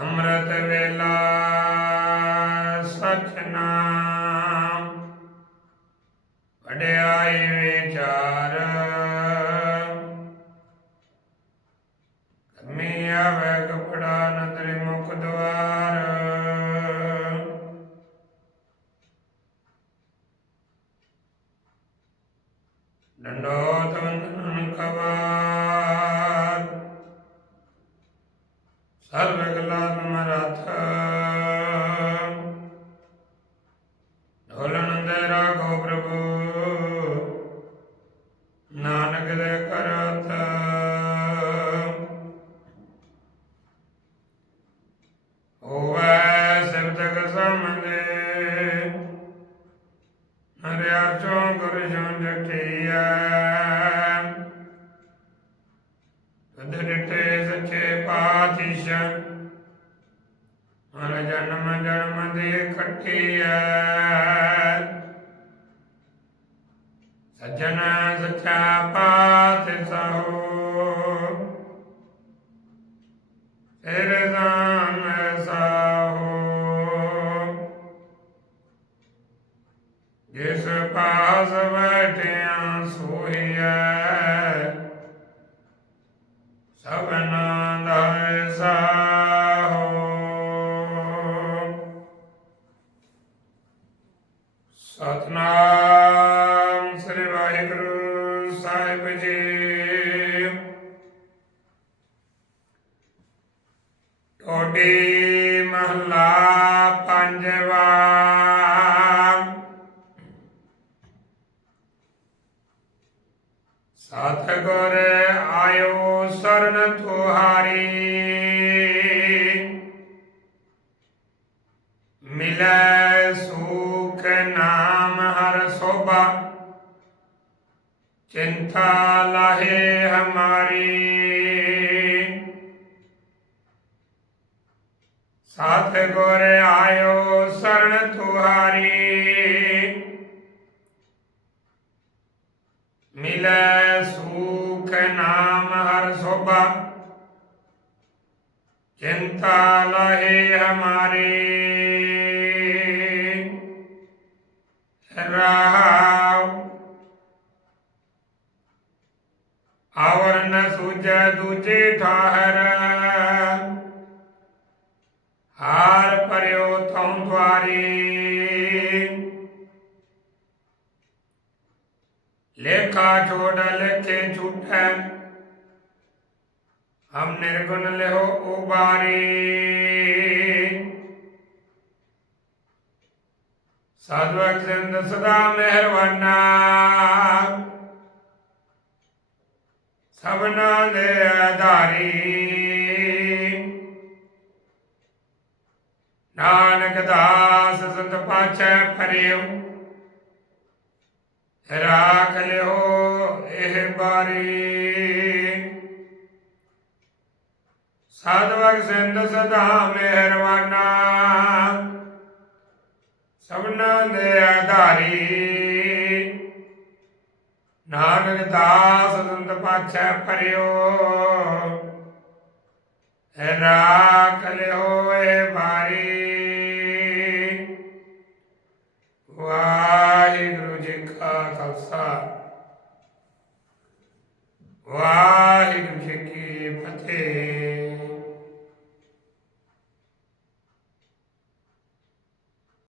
ਅੰਮ੍ਰਿਤ ਵੇਲਾ ਸਚ ਨਾਮ ਵਡਿਆਈ ਵਿਚਾਰ। ਕਰਮੀ ਆਵੇ ਕਪੜਾ ਨਦਰੀ ਮੁਖ ਦਵਾਰ। ਦੰਡੋਤ ਵੰਦਨ ਕਵਾਰ। ਸਰਬ ਗਲਾ ਤੁਮਰਥ ਢੋਲਣ ਦੇ ਰਾਖੋ ਪ੍ਰਭੂ, ਨਾਨਕ ਦੇ ਕਰਤ ਹੋਵੇ ਸਿਵਤਕ ਸਮਦੇ ਹਰਿਆ ਚੋਂ ਗੁਰ ਜਨ ਜਟਿਆ ਕਦ ਡਿਟੇ ਸੱਚੇ ਪਾਤਸ਼ਾਹ ਮਨ ਜਨਮ ਜਨਮ ਦੀ ਖੱਟੀਐ ਸੱਜਣ ਸੱਚਾ ਪਾਤ ਸਹੋ। ਤੇਰੇ ਸਾਹੋ। ਜਿਸ ਪਾਸ ਬੈਠਿਆ ਵਾਹਿਗੁਰੂ ਸਾਹਿਬ ਜੀ। ਟੋਡੀ ਮਹਲਾ ਪੰਜਵਾ। ਸਤਿਗੁਰ ਆਇਓ ਸਰਨ ਤੁਹਾਰੀ। ਮਿਲੈ ਸੁਖ ਨਾਮ ਹਰ ਸੋਭਾ। ਚਿੰਤਾ ਲਾਹੇ ਹਮਾਰੀ ਸਤਿਗੁਰ ਆਇਓ ਸਰਨ ਤੁਹਾਰੀ ਮਿਲੈ ਸੁਖ ਨਾਮ ਹਰ ਸੋਭਾ ਚਿੰਤਾ ਲਹੇ ਹਮਾਰੀ ਰਾਵ आवरण सूज दूजे ठाहर हार पर्यो थम द्वारी। लेखा छोड़ लेखे छूट हम निर्गुण ले हो उबारी साधुक सदा मेहरबाना। ਸਭਨਾ ਦੇ ਆਧਾਰੀ। ਨਾਨਕ ਦਾਸ ਸੰਤ ਪਾਛੈ ਫਰਿਓ ਰਾਖ ਲਿਓ ਇਹ ਬਾਰੀ। ਸਾਧਵਕ ਸਿੰਧ ਸਦਾ ਮਿਹਰਵਾਨਾ ਸਭਨਾ ਦੇ ਆਧਾਰੀ। ਨਾਨਕ ਦਾਸ ਅਨੰਦ ਪਾਛੈ ਭਰਿਓ ਰਾਖ ਲਿਓ ਏ ਮਾਰੀ